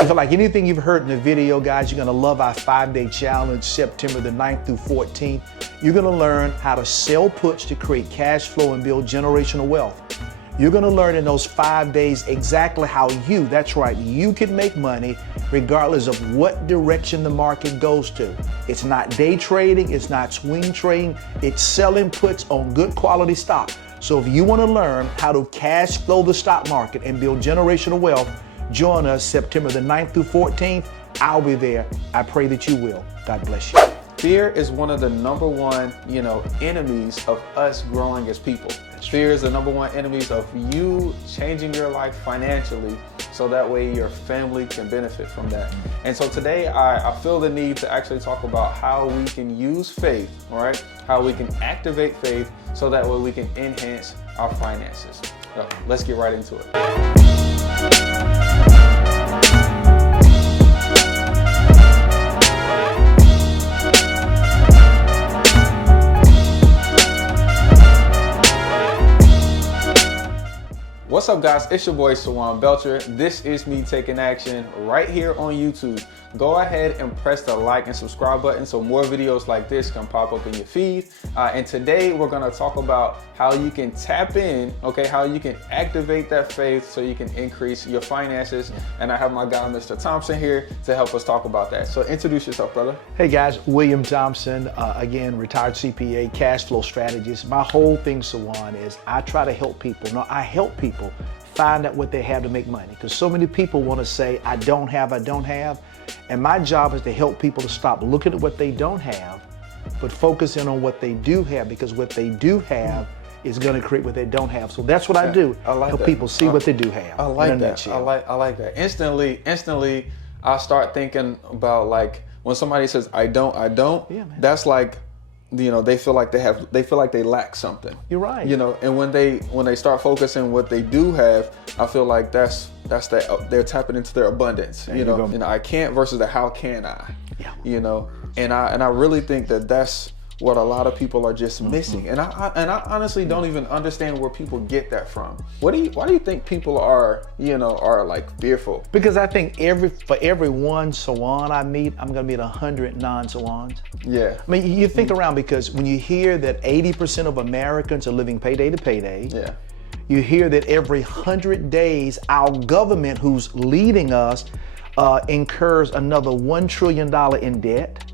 If you like anything you've heard in the video, guys, you're gonna love our 5-day challenge, September the 9th through 14th. You're gonna learn how to sell puts to create cash flow and build generational wealth. You're gonna learn in those 5 days exactly how that's right, you can make money regardless of what direction the market goes to. It's not day trading, it's not swing trading, it's selling puts on good quality stock. So if you wanna learn how to cash flow the stock market and build generational wealth, join us September the 9th through 14th. I'll be there. I pray that you will. God bless you. Fear is one of the number one, enemies of us growing as people. Fear is the number one enemies of you changing your life financially so that way your family can benefit from that. And so today I feel the need to actually talk about how we can use faith, all right? How we can activate faith so that way we can enhance our finances. So let's get right into it. What's up, guys? It's your boy Sawan Belcher. This is me taking action right here on YouTube. Go ahead and press the like and subscribe button so more videos like this can pop up in your feed. And today we're gonna talk about how you can tap in, okay, how you can activate that faith so you can increase your finances. And I have my guy, Mr. Thompson, here to help us talk about that. So introduce yourself, brother. Hey guys, William Thompson, again, retired CPA, cash flow strategist. My whole thing, Sawan, is I try to help people. No, I help people find out what they have to make money, because so many people want to say, I don't have. And my job is to help people to stop looking at what they don't have, but focus in on what they do have, because what they do have is going to create what they don't have. So that's what I do. I like help that. people see what they do have. I like that. I like that. Instantly, I start thinking about, like, when somebody says I don't, Yeah, man. that's like, they feel like they lack something. You're right. And when they start focusing what they do have, I feel like that's that they're tapping into their abundance. I can't versus the how can I. Yeah. And I really think that's what a lot of people are just missing. And I honestly don't even understand where people get that from. Why do you think people are like fearful? Because I think for every one Sawan I meet, I'm gonna meet 100 non-Sawans. Yeah. I mean, you think around, because when you hear that 80% of Americans are living payday to payday, yeah, you hear that every 100 days our government, who's leading us, incurs another $1 trillion in debt.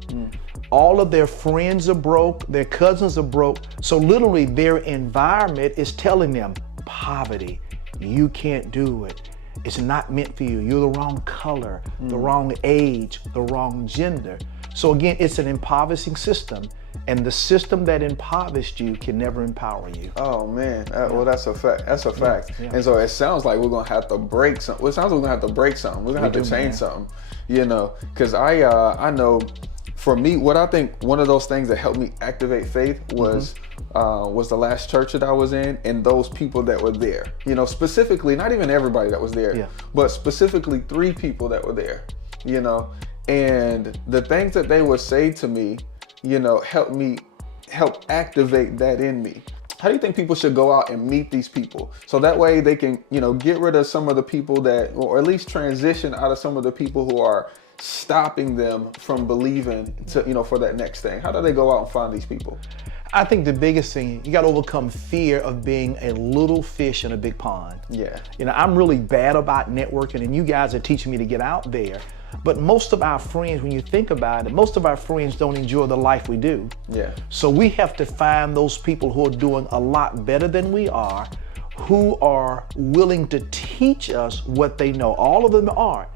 All of their friends are broke, their cousins are broke. So literally their environment is telling them, poverty, you can't do it. It's not meant for you. You're the wrong color, the wrong age, the wrong gender. So again, it's an impoverishing system. And the system that impoverished you can never empower you. Oh man, well that's a fact. That's a fact. Yeah. And so it sounds like we're gonna have to break something. Well, it sounds like we're gonna have to break something. We're gonna have to change something. Because I know, for me, what I think one of those things that helped me activate faith was the last church that I was in, and those people that were there. Specifically, not even everybody that was there, but specifically 3 people that were there. And the things that they would say to me, help activate that in me. How do you think people should go out and meet these people so that way they can, get rid of some of the people that, or at least transition out of some of the people who are stopping them from believing to, for that next thing? How do they go out and find these people? I think the biggest thing, you got to overcome fear of being a little fish in a big pond. Yeah. I'm really bad about networking, and you guys are teaching me to get out there. But most of our friends, when you think about it, most of our friends don't enjoy the life we do. Yeah. So we have to find those people who are doing a lot better than we are, who are willing to teach us what they know. All of them are.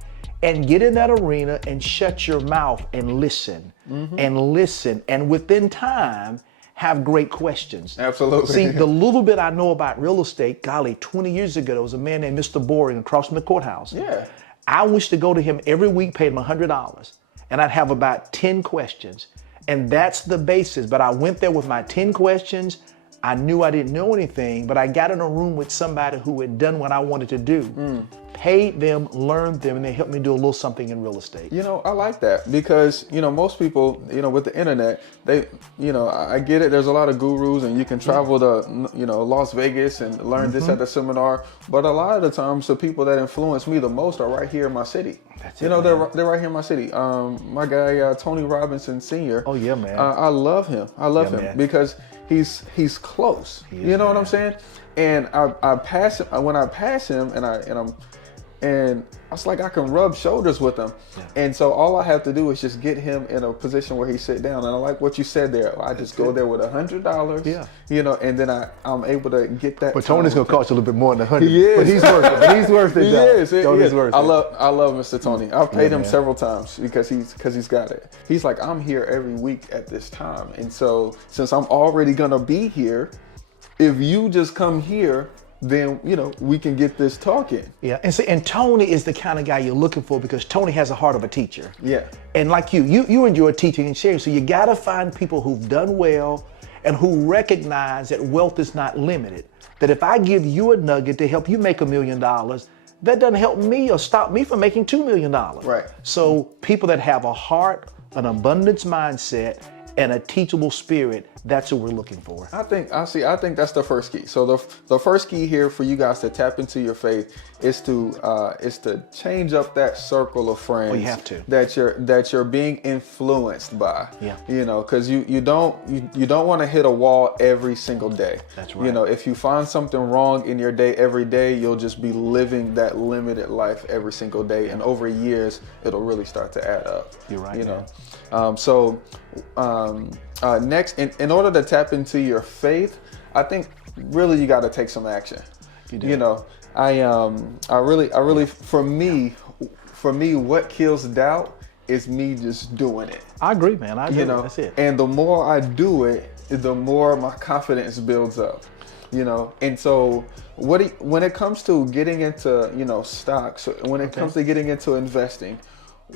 And get in that arena and shut your mouth and listen and listen. And within time, have great questions. Absolutely. See, the little bit I know about real estate, golly, 20 years ago, there was a man named Mr. Boring across from the courthouse. Yeah. I used to go to him every week, paid him $100, and I'd have about 10 questions. And that's the basis. But I went there with my 10 questions. I knew I didn't know anything, but I got in a room with somebody who had done what I wanted to do. pay them, learn them, and they help me do a little something in real estate. You know, I like that because, you know, most people, you know, with the internet, they, you know, I get it. There's a lot of gurus and you can travel to, you know, Las Vegas and learn this at the seminar. But a lot of the times the people that influence me the most are right here in my city. That's you it, know, man. they're right here in my city. My guy, Tony Robinson Sr. Oh, yeah, man. I love him. I love him man. because he's close. He is, you know what man. I'm saying? And I pass him when I pass him and it's like I can rub shoulders with him. Yeah. And so all I have to do is just get him in a position where he sit down. And I like what you said there. I just go there with $100, Yeah. you know, and then I'm able to get that. But Tony's going to cost you a little bit more than 100. He is. But he's worth it. But he's worth it, He though. is. Tony's worth it. I love Mr. Tony. I've paid him man. several times because he's got it. He's like, I'm here every week at this time. And so since I'm already going to be here, if you just come here, then, you know, we can get this talking. Yeah, and Tony is the kind of guy you're looking for because Tony has a heart of a teacher. Yeah. And like you enjoy teaching and sharing, so you got to find people who've done well and who recognize that wealth is not limited. That if I give you a nugget to help you make $1 million, that doesn't help me or stop me from making $2 million. Right. So people that have a heart, an abundance mindset, and a teachable spirit, that's who we're looking for. I think that's the first key. So the first key here for you guys to tap into your faith is to change up that circle of friends. Well, you have to. That you're being influenced by. Yeah. You know, because you don't want to hit a wall every single day. That's right. You know, if you find something wrong in your day every day, you'll just be living that limited life every single day, and over years it'll really start to add up. You're right, You man. know. Next, in order to tap into your faith, I think really you got to take some action. You do. You know, I really, for me, what kills doubt is me just doing it. I agree, man. I agree. You know, That's it. and the more I do it, the more my confidence builds up. You know, and so when it comes to getting into, you know, stocks, when it comes to getting into investing,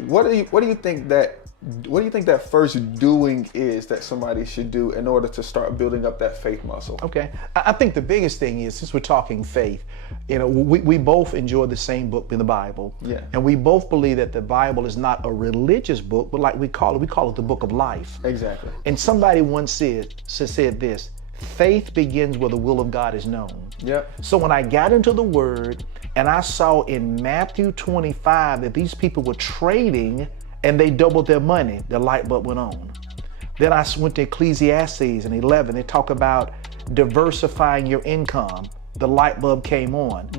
what do you think that first doing is that somebody should do in order to start building up that faith muscle? Okay. I think the biggest thing is, since we're talking faith, you know, we both enjoy the same book in the Bible. Yeah. And we both believe that the Bible is not a religious book, but like we call it the book of life. Exactly. And somebody once said this, faith begins where the will of God is known. Yep. So when I got into the Word and I saw in Matthew 25 that these people were trading and they doubled their money, the light bulb went on. Then I went to Ecclesiastes in 11. They talk about diversifying your income. The light bulb came on.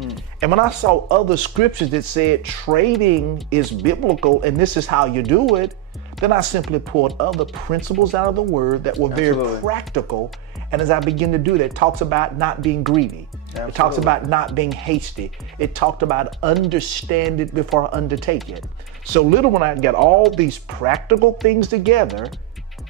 And when I saw other scriptures that said trading is biblical and this is how you do it, then I simply pulled other principles out of the Word that were very Absolutely. practical. And as I begin to do that, it talks about not being greedy. Absolutely. It talks about not being hasty. It talked about understand it before I undertake it. So little when I got all these practical things together,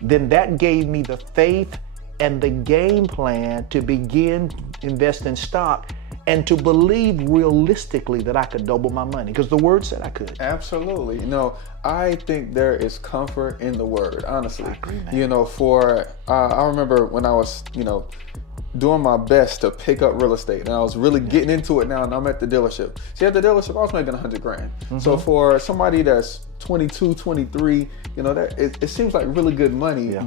then that gave me the faith and the game plan to begin invest in stock and to believe realistically that I could double my money because the Word said I could. Absolutely. You know, I think there is comfort in the Word, honestly. I agree, man. You know, I remember when I was, you know, doing my best to pick up real estate, and I was really getting into it now, and I'm at the dealership. See, at the dealership, I was making $100,000. So for somebody that's 22, 23, you know, that it seems like really good money, Yeah.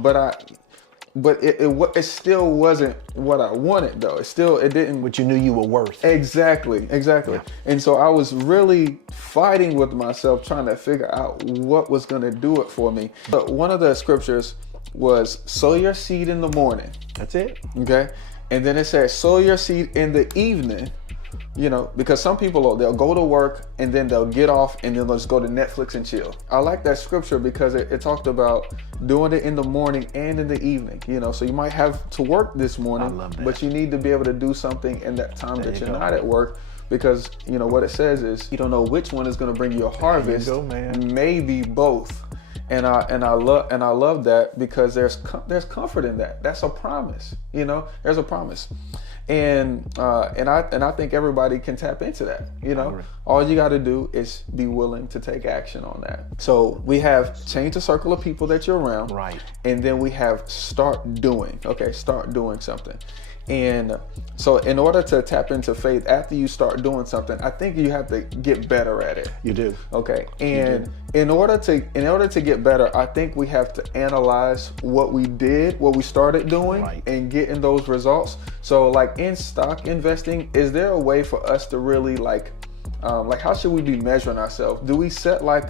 but it still wasn't what I wanted though. It didn't. What you knew you were worth. Exactly. Yeah. And so I was really fighting with myself, trying to figure out what was going to do it for me. But one of the scriptures was sow your seed in the morning. That's it. Okay. And then it says sow your seed in the evening, you know, because some people, they'll go to work and then they'll get off and then they'll just go to Netflix and chill. I like that scripture because it talked about doing it in the morning and in the evening, you know, so you might have to work this morning, I love that. but you need to be able to do something in that time There that you you're go. not at work, because, you know, what it says is you don't know which one is going to bring you a harvest. go, man. Maybe both. And I love that because there's comfort in that. That's a promise, you know. There's a promise, and I think everybody can tap into that. You know, all you got to do is be willing to take action on that. So we have change the circle of people that you're around, Right. and then we have start doing. Okay, start doing something. And so in order to tap into faith, after you start doing something, I think you have to get better at it. You do. Okay. And in order to get better, I think we have to analyze what we did, what we started doing, Right. and getting those results. So like in stock investing, is there a way for us to really like how should we be measuring ourselves? Do we set like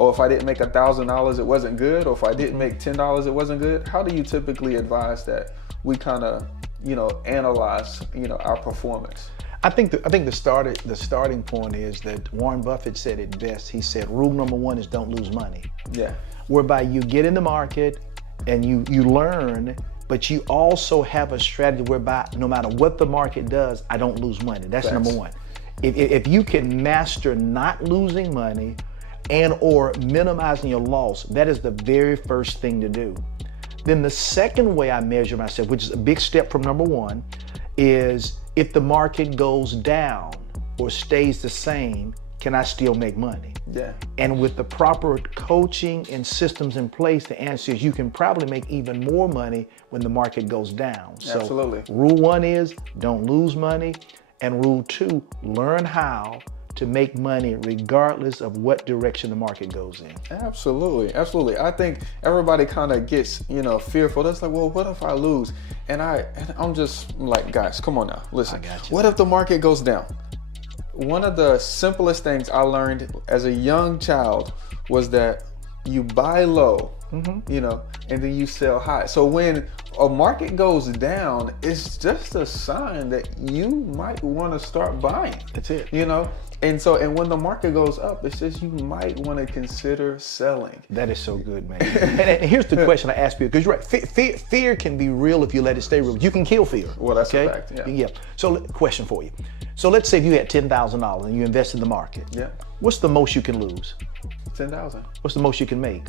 if I didn't make $1,000, it wasn't good, or if I didn't make $10, it wasn't good? How do you typically advise that we kind of, analyze, our performance? I think the starting point is that Warren Buffett said it best. He said, rule number one is don't lose money. Yeah. Whereby you get in the market and you learn, but you also have a strategy whereby no matter what the market does, I don't lose money. That's Thanks. number one. If you can master not losing money and or minimizing your loss, that is the very first thing to do. Then the second way I measure myself, which is a big step from number one, is if the market goes down or stays the same, can I still make money? Yeah. And with the proper coaching and systems in place, the answer is you can probably make even more money when the market goes down. So Absolutely. Rule one is don't lose money. And rule two, learn how to make money regardless of what direction the market goes in. Absolutely, absolutely. I think everybody kind of gets, fearful. That's like, well, what if I lose? And I'm just like, guys, come on now, listen. I got you. What if the market goes down? One of the simplest things I learned as a young child was that you buy low, and then you sell high. So when a market goes down, it's just a sign that you might want to start buying. That's it. And when the market goes up, it's just you might want to consider selling. That is so good, man. and here's the question I ask you, because you're right. Fear can be real if you let it stay real. You can kill fear. Well, that's a fact, yeah. So, question for you. So let's say if you had $10,000 and you invest in the market. Yeah. What's the most you can lose? 10,000. What's the most you can make?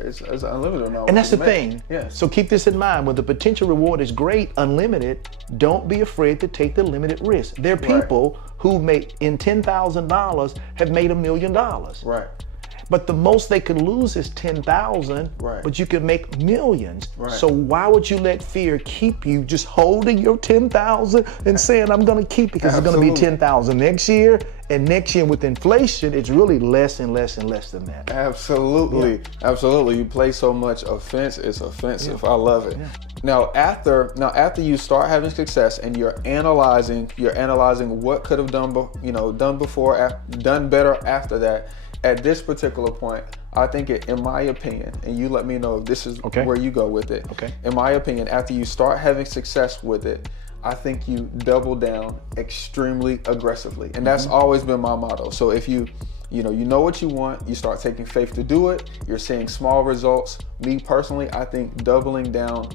It's unlimited now. And that's the thing. Yeah. So keep this in mind. When the potential reward is great, unlimited, don't be afraid to take the limited risk. There are people who make in $10,000 have made $1 million. Right. But the most they could lose is 10,000, Right. but you can make millions. Right. So why would you let fear keep you just holding your 10,000 and saying, I'm gonna keep it because it's gonna be 10,000 next year, and next year with inflation, it's really less and less and less than that. Absolutely. Yeah. Absolutely. You play so much offense, it's offensive. I love it. Yeah. Now after you start having success and you're analyzing what could have done better after that. At this particular point, I think in my opinion, and you let me know if this is where you go with it. Okay. In my opinion, after you start having success with it, I think you double down extremely aggressively. And that's always been my motto. So if you know what you want, you start taking faith to do it, you're seeing small results. Me personally, I think doubling down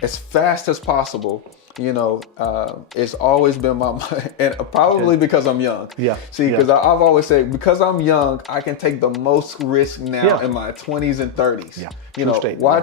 as fast as possible, it's always been my mind, and probably because I'm young. Yeah. See, because I've always said, because I'm young, I can take the most risk now in my 20s and 30s. Yeah. Why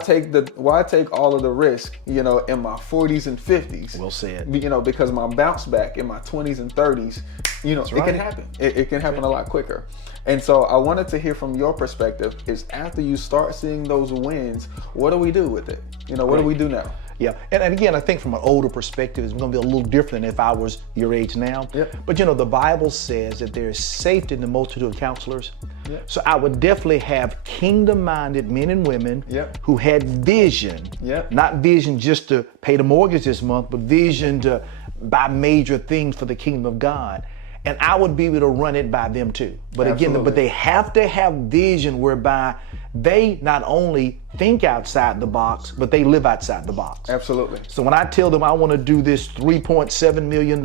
take all of the risk, in my 40s and 50s? Well said. Because my bounce back in my 20s and 30s, it can happen. It can happen a lot quicker. And so I wanted to hear from your perspective is after you start seeing those wins, what do we do with it? What do we do now? Yeah, and again, I think from an older perspective, it's going to be a little different than if I was your age now. Yep. But the Bible says that there is safety in the multitude of counselors. Yep. So I would definitely have kingdom-minded men and women who had vision, not vision just to pay the mortgage this month, but vision to buy major things for the kingdom of God. And I would be able to run it by them too. But again, but they have to have vision whereby they not only think outside the box, but they live outside the box. Absolutely. So when I tell them I want to do this $3.7 million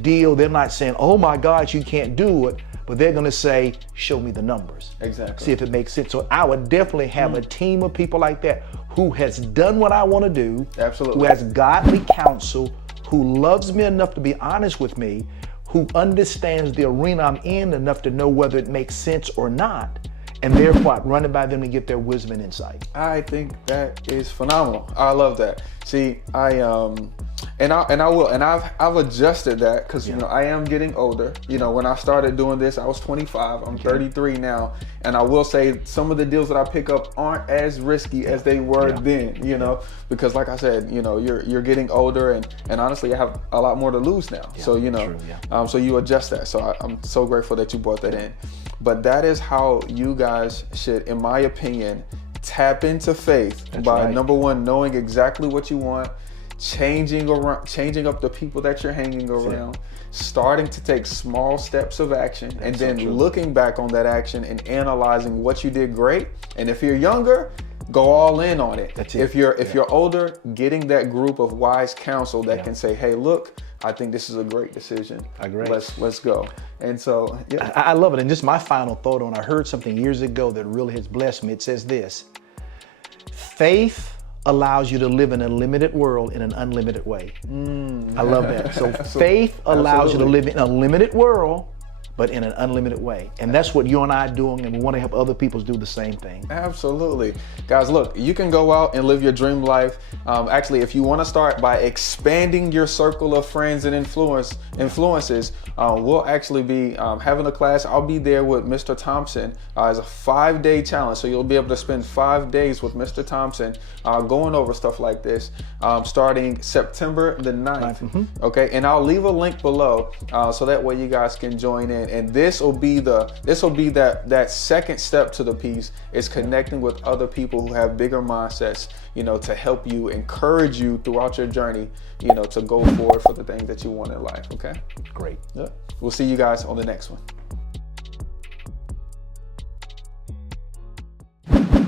deal, they're not saying, oh my gosh, you can't do it. But they're going to say, show me the numbers. Exactly. See if it makes sense. So I would definitely have a team of people like that who has done what I want to do. Absolutely. Who has godly counsel, who loves me enough to be honest with me, who understands the arena I'm in enough to know whether it makes sense or not. and therefore running by them to get their wisdom and insight. I think that is phenomenal. I love that. See, I've adjusted that because I am getting older. When I started doing this, I was 25. I'm 33 now, and I will say some of the deals that I pick up aren't as risky as they were then. Because like I said, you're getting older, and honestly, I have a lot more to lose now. So so you adjust that. So I'm so grateful that you brought that in. But that is how you guys should, in my opinion, tap into faith. That's by right. Number one, knowing exactly what you want, changing up the people that you're hanging around, starting to take small steps of action, and then looking back on that action and analyzing what you did great. And if you're younger, go all in on it. That's it. If you're older, getting that group of wise counsel that can say, hey, look, I think this is a great decision. I agree. Let's go. And so, I love it. And just my final thought on, I heard something years ago that really has blessed me. It says this: faith allows you to live in a limited world in an unlimited way. I love that. So faith allows you to live in a limited world, but in an unlimited way. And that's what you and I are doing, and we want to help other people do the same thing. Absolutely. Guys, look, you can go out and live your dream life. Actually, if you want to start by expanding your circle of friends and influences, we'll actually be having a class. I'll be there with Mr. Thompson as a 5-day challenge. So you'll be able to spend 5 days with Mr. Thompson going over stuff like this, starting September the 9th. Okay, and I'll leave a link below so that way you guys can join in. And this will be that second step to the piece, is connecting with other people who have bigger mindsets, to help you, encourage you throughout your journey, to go forward for the things that you want in life. Okay, great. We'll see you guys on the next one.